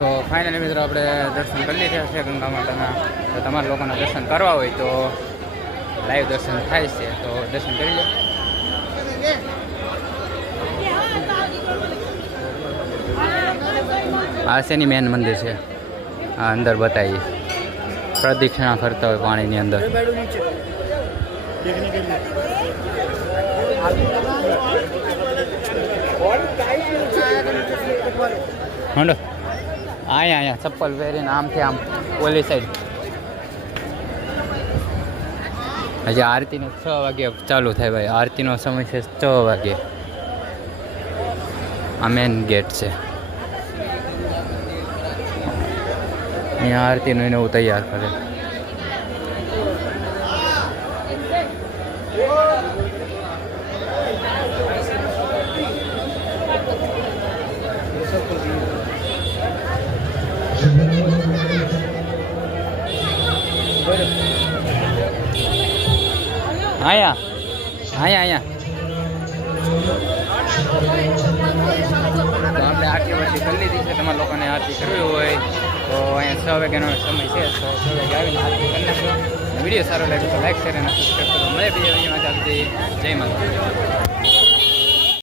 તો ફાઇનલી મિત્રો આપણે દર્શન કરી લીધા છે ગંગા માતાના. તો તમારા લોકોના દર્શન કરવા હોય તો લાઈવ દર્શન થાય છે, તો દર્શન કરી લો. આ શેની મેન મંદિર છે, આ અંદર બતાવીએ. પ્રદક્ષિણા ફરતા હોય પાણીની અંદર. હંડો અહીંયા ચપ્પલ પહેરીને આમથી આમ ઓલી સાઈડ. હજી આરતીનો 6 વાગે ચાલુ થાય ભાઈ. આરતીનો સમય છે 6 વાગે. આ મેન ગેટ છે. અહીંયા આરતીનું એને એવું તૈયાર કરે. અહીંયા તો આપણે આટલી વર્ષી કરી લીધી છે. તમારા લોકોને આરતી કરવી હોય તો અહીંયા 6 વાગ્યાનો સમય છે, તો 6 વાગે આવીને આરતી કરી નાખજો. વિડીયો સારો લાગે તો લાઈક શેર અને સબસ્ક્રાઈબ કરો. મળે બીજા વિડીયોમાં. ચાલતી જય માતા.